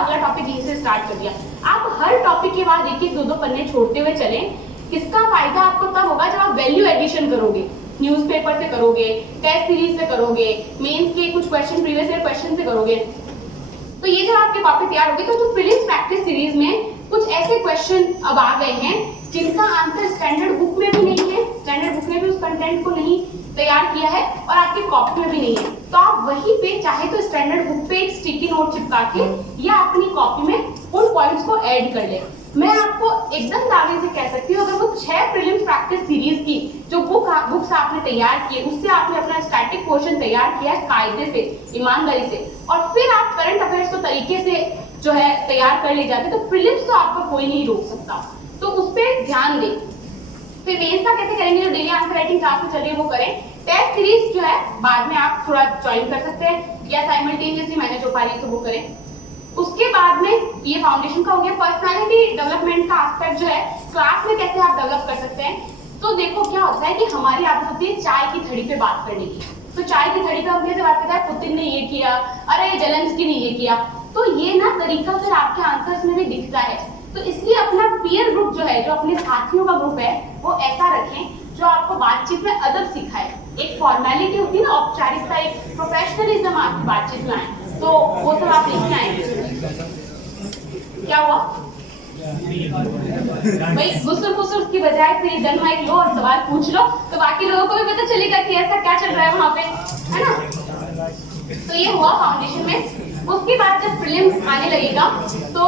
अगला टॉपिक यहीं से स्टार्ट कर दिया। आप हर टॉपिक के बाद एक एक दो दो पन्ने छोड़ते हुए चलें। इसका फायदा आपको तब होगा जब आप वैल्यू एडिशन करोगे, न्यूज़पेपर से करोगे, टेस्ट सीरीज से करोगे, मेंस के कुछ क्वेश्चन प्रीवियस ईयर क्वेश्चन से करोगे। तो ये जब आपके कॉपी तैयार होगी तो प्रीलिम्स प्रैक्टिस सीरीज में कुछ ऐसे क्वेश्चन अब आ गए हैं जिनका आंसर स्टैंडर्ड बुक में भी नहीं है, स्टैंडर्ड बुक ने भी उस कंटेंट को नहीं तैयार किया है और आपकी कॉपी में भी नहीं है। तो आप वहीं पे चाहे तो स्टैंडर्ड बुक पे एक स्टिकी नोट चिपका के या अपनी कॉपी में उन पॉइंट्स को ऐड कर ले। मैं आपको एकदम दावे से कह सकती हूँ, अगर वो 6 प्रीलिम्स प्रैक्टिस सीरीज की जो बुक्स आपने तैयार किए, उससे आपने अपना स्टैटिक पोर्शन तैयार किया है कायदे से, ईमानदारी से, और फिर आप करंट अफेयर्स को तरीके से जो है तैयार कर ले जाते, तो प्रीलिम्स तो आपको कोई नहीं रोक सकता। तो उस पर ध्यान दें। फिर मेंस का कैसे करेंगे, जो डेली आंसर राइटिंग क्लास में चल रही है वो करें। टेस्ट सीरीज जो है बाद में आप थोड़ा ज्वाइन कर सकते हैं या साइमल्टेनियसली मैनेज हो पा रही है तो वो करें। उसके बाद में ये फाउंडेशन का हो गया। पर्सनालिटी डेवलपमेंट का एस्पेक्ट जो है क्लास में कैसे आप डेवलप कर सकते हैं। तो देखो क्या होता है कि हमारी आदत होती है चाय की थड़ी पे बात करने की। तो चाय की थड़ी पे हम कैसे बात करते हैं, पुतिन ने ये किया, अरे जेलेंस्की ने ये किया। तो ये ना तरीका फिर आपके आंसर्स में भी दिखता है। तो इसलिए अपना पीयर ग्रुप जो है, जो अपने साथियों का ग्रुप है, वो ऐसा रखें जो आपको बातचीत में अदब सिखाए। एक फॉर्मेलिटी होती है ना, औपचारिकता, एक प्रोफेशनलिज्म आपकी बातचीत में आए, तो वो सब आप लिखते आएंगे। क्या हुआ भाई, गुस्सुर फुसुर की बजाय फिर इधर माइक लो और सवाल पूछ लो, तो बाकी लोगों को भी पता चलेगा कि ऐसा क्या चल रहा है वहां पे, है ना। तो ये हुआ फाउंडेशन में। उसके बाद जब प्रीलिम्स आने लगेगा तो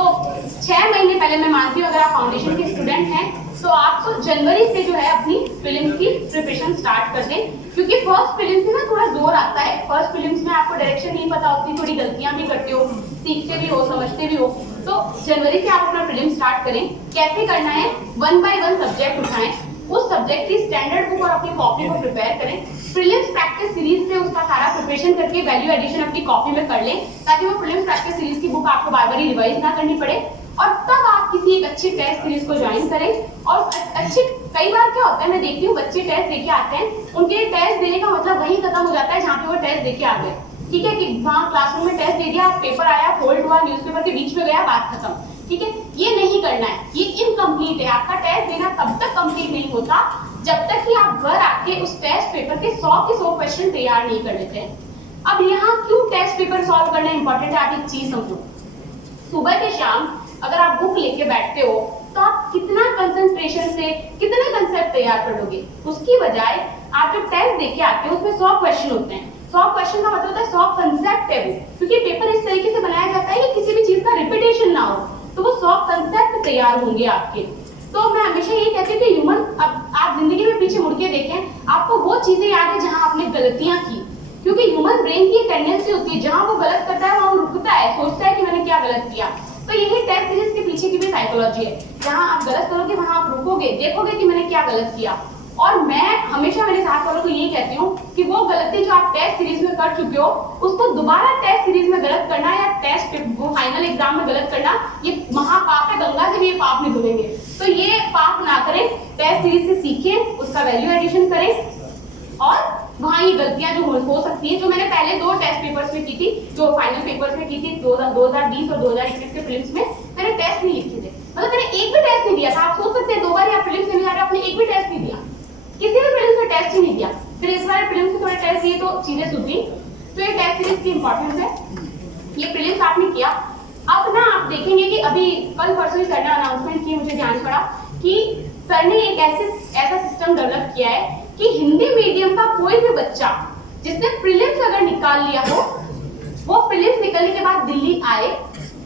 6 महीने पहले, मैं मानती हूँ अगर आप फाउंडेशन के स्टूडेंट हैं तो आपको जनवरी से जो है अपनी प्रीलिम्स की प्रिपरेशन स्टार्ट कर दें, क्योंकि फर्स्ट प्रीलिम्स में ना थोड़ा जोर आता है। फर्स्ट प्रीलिम्स में आपको डायरेक्शन नहीं पता होती, थोड़ी गलतियां भी करते हो, सीखते भी हो, समझते भी हो। तो जनवरी से आप अपना प्रीलिम्स स्टार्ट करें। कैसे करना है, 1 बाय 1 सब्जेक्ट उठाएं, उस सब्जेक्ट की स्टैंडर्ड बुक और अपनी कॉपी को प्रिपेयर करें। प्रीलिम्स प्रैक्टिस सीरीज से उसका सारा प्रिपरेशन करके वैल्यू एडिशन अपनी कॉपी में कर लें, ताकि वो प्रीलिम्स प्रैक्टिस सीरीज की बुक आपको बार बार रिवाइज ना करनी पड़े। और तब आप किसी एक अच्छी टेस्ट सीरीज को ज्वाइन करें। और अच्छी, कई बार क्या होता है, मैं देखती हूँ बच्चे टेस्ट देके आते हैं, उनके टेस्ट देने का मतलब वही खत्म हो जाता है जहाँ पे वो टेस्ट देके आ गए। ठीक है, कि वहाँ क्लासरूम में टेस्ट दे दिया, पेपर आया, फोल्ड हुआ, न्यूज़पेपर के बीच में गया, बात खत्म। ठीक है, ये नहीं करना है, ये इनकम्प्लीट है। आपका टेस्ट देना तब तक कंप्लीट नहीं होता जब तक कि आप घर आके उस टेस्ट पेपर के 100 क्वेश्चन तैयार नहीं कर लेते। अब यहाँ क्यों टेस्ट पेपर सॉल्व करना इंपॉर्टेंट है, आप एक चीज समझो। सुबह से शाम अगर आप बुक लेके बैठते हो तो आप कितना कंसंट्रेशन से कितने कंसेप्ट तैयार कर लोगे। उसकी बजाय आप जब टेस्ट देके आते हो उसमें 100 क्वेश्चन होते हैं। 100 क्वेश्चन का मतलब होता है 100 कंसेप्ट है वो, क्योंकि पेपर इस तरीके से बनाया जाता है कि किसी भी चीज का रिपीटेशन ना हो, तो वो 100 कंसेप्ट तैयार होंगे आपके। तो मैं हमेशा यही कहती हूँ कि ह्यूमन, अब आप जिंदगी में पीछे मुड़ के देखें, आपको वो चीजें याद है जहां आपने गलतियां की, क्योंकि ह्यूमन ब्रेन की टेंडेंसी होती है जहां वो गलत करता है वहां वो रुकता है, सोचता है कि मैंने क्या गलत किया। तो यही टेस्ट सीरीज के पीछे की भी साइकोलॉजी है, जहां आप गलत करोगे वहां आप रुकोगे, देखोगे कि मैंने क्या गलत किया। और मैं हमेशा मेरे साथ वालों को यही कहती हूँ कि वो गलती जो आप टेस्ट सीरीज में कर चुके हो उसको दोबारा टेस्ट सीरीज में गलत करना या टेस्ट वो फाइनल एग्जाम में गलत करना, ये महापाप है, गंगा से भी ये पाप नहीं धुलेंगे। तो ये पाप ना करें, टेस्ट सीरीज से सीखें, उसका वैल्यू एडिशन करें और वहाँ ये गलतियां जो हो सकती है, जो मैंने पहले 2 टेस्ट पेपर्स में की थी, जो फाइनल पेपर्स में की थी 2020 और 2021 के प्रीलिम्स में, मैंने टेस्ट नहीं लिखे थे, मतलब मैंने एक भी टेस्ट नहीं दिया था। आप सोच सकते हैं 2 बार या प्रीलिम्स में नहीं आ रहा, आपने एक भी टेस्ट नहीं दिया, किसी भी प्रीलिम्स में टेस्ट ही नहीं दिया। फिर इस बार प्रीलिम्स में थोड़े टेस्ट दिए तो चीजें सुधरी। तो ये टेस्ट सीरीज की इंपॉर्टेंस है, ये प्रीलिम्स आपने किया। अब ना आप देखेंगे कि अभी कल परसों ही सर ने अनाउंसमेंट की, मुझे ध्यान पड़ा कि सर ने एक ऐसा सिस्टम डेवलप किया है कि हिंदी मीडियम का कोई भी बच्चा जिसने प्रीलिम्स अगर निकाल लिया हो, वो प्रीलिम्स निकलने के बाद दिल्ली आए,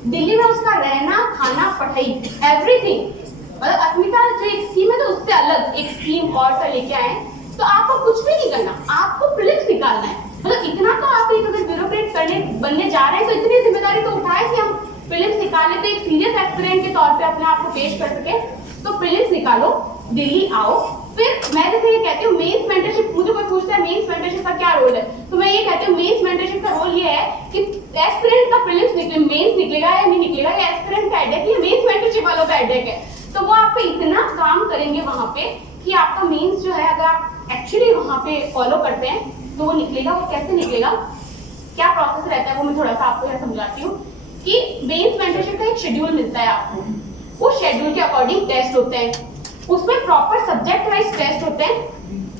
दिल्ली में उसका रहना, खाना, पढ़ाई, एवरीथिंग, मतलब अस्मिता जो एक स्कीम है तो उससे अलग एक स्कीम और सर लेके आए। तो आपको कुछ भी नहीं करना, आपको प्रीलिम्स निकालना है। मतलब इतना तो आप एक अगर ब्यूरोक्रेट बनने जा रहे हैं तो इतनी जिम्मेदारी तो उठाए कि हम प्रीलिम्स निकाल ले, तो एक सीरियस एस्पिरेंट के तौर पे अपने आप को पेश कर सके। तो प्रीलिम्स निकालो, दिल्ली आओ। फिर मैं जैसे ये कहती हूँ मेंस मेंटरशिप, मुझे कोई पूछता है मेंस मेंटरशिप का क्या रोल है, तो मैं ये कहती हूँ मेंस मेंटरशिप का रोल ये है कि एस्पिरेंट का प्रीलिम्स निकले, मेंस निकलेगा या नहीं निकलेगा, ये एस्पिरेंट का हेडेक है, मेंस मेंटरशिप वालों का हेडेक है। तो वो आप पे इतना काम करेंगे वहां पे कि आपका मेंस जो है, अगर आप एक्चुअली वहां पे फॉलो करते हैं तो वो निकलेगा। वो कैसे निकलेगा, क्या प्रोसेस रहता है, वो मैं थोड़ा सा आपको यहाँ समझाती हूँ कि मेंस मेंटरशिप का एक शेड्यूल मिलता है आपको, उस शेड्यूल के अकॉर्डिंग टेस्ट होते हैं, उसमें प्रॉपर सब्जेक्ट वाइज टेस्ट होते हैं।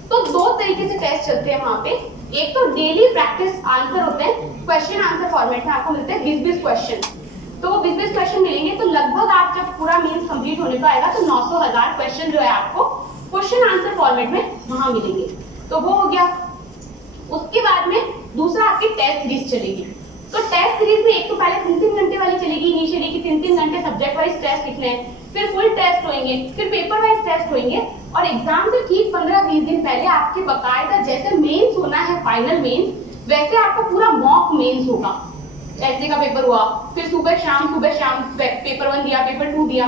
तो दो तरीके से टेस्ट चलते हैं वहां पे, एक तो डेली प्रैक्टिस आंसर होते हैं, क्वेश्चन आंसर फॉर्मेट में आपको मिलते हैं 20-20 क्वेश्चन। तो वो 20-20 क्वेश्चन मिलेंगे, तो लगभग आप जब पूरा मीन्स कंप्लीट होने को आएगा तो 900,000 क्वेश्चन जो है आपको क्वेश्चन आंसर फॉर्मेट में वहां मिलेंगे। तो वो हो गया। उसके बाद में दूसरा आपकी टेस्ट सीरीज चलेगी। तो टेस्ट सीरीज में एक तो पहले 3-3 घंटे वाली चलेगी इनिशियली कि 3-3 घंटे सब्जेक्ट वाइज टेस्ट लिखने हैं, फिर फुल टेस्ट होंगे, फिर पेपर वाइज टेस्ट होंगे, और एग्जाम से ठीक 15-20 दिन पहले आपके बकायदा जैसे मेंस होना है फाइनल मेंस, वैसे आपका पूरा मॉक मेंस होगा। ऐसे का पेपर हुआ, फिर सुबह शाम पेपर 1 दिया, पेपर 2 दिया।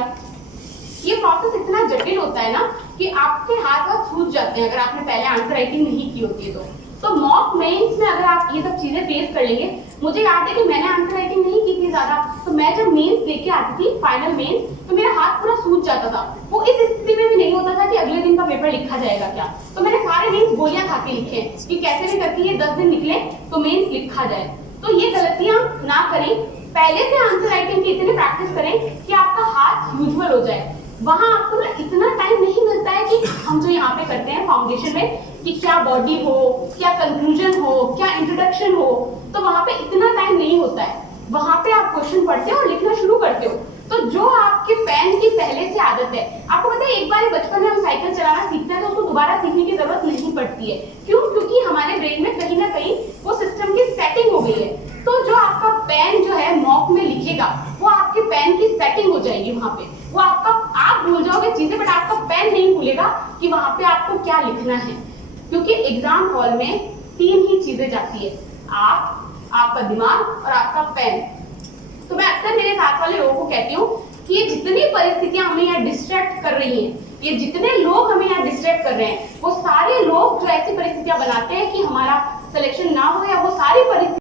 ये प्रोसेस इतना जटिल होता है ना कि आपके हाथ सूज जाते हैं अगर आपने पहले आंसर राइटिंग नहीं की होती है तो मॉक मेंस में अगर आप ये सब चीजें फेस कर लेंगे, मुझे याद है कि मैंने आंसर राइटिंग नहीं की थी ज्यादा, तो मैं जब मेंस लेके आती थी फाइनल मेंस, तो मेरा हाथ पूरा सूज जाता था। वो इस स्थिति में भी नहीं होता था कि अगले दिन का पेपर लिखा जाएगा क्या, तो मैंने सारे मेंस गोलियां खा के लिखे कि कैसे भी करके ये 10 दिन निकले तो मेंस लिखा जाए। तो ये गलतियां ना करें, पहले से आंसर राइटिंग की इतनी प्रैक्टिस करें कि आपका हाथ यूजुअल हो जाए। वहां आपको ना इतना टाइम नहीं मिलता है कि हम जो यहाँ पे करते हैं फाउंडेशन में कि क्या बॉडी हो, क्या कंक्लूजन हो, क्या इंट्रोडक्शन हो, तो वहां पे इतना टाइम नहीं होता है। वहां पे आप क्वेश्चन पढ़ते हो और लिखना शुरू करते हो। तो जो आपके पेन की पहले से आदत है, आपको पता है एक बार बचपन में हम साइकिल चलाना सीखते हैं तो उसको दोबारा सीखने की जरूरत नहीं पड़ती है। क्यों? क्योंकि हमारे ब्रेन में कहीं ना कहीं वो सिस्टम की सेटिंग हो गई है। तो जो आपका पेन जो है मॉक में लिखेगा, वो आपके पेन की सेटिंग हो जाएगी वहां पे। वो आपका, आप भूल जाओगे चीजें बट आपका पेन नहीं भूलेगा कि वहां पे आपको क्या लिखना है। क्योंकि एग्जाम हॉल में 3 ही चीजें जाती है, आप, आपका दिमाग और आपका पेन। तो मैं अक्सर मेरे साथ वाले लोगों को कहती हूँ कि ये जितनी परिस्थितियां हमें यहाँ डिस्ट्रैक्ट कर रही हैं, ये जितने लोग हमें यहाँ डिस्ट्रैक्ट कर रहे हैं, वो सारे लोग जो ऐसी परिस्थितियां बनाते हैं कि हमारा सिलेक्शन ना हो, या वो सारी परिस्थितियां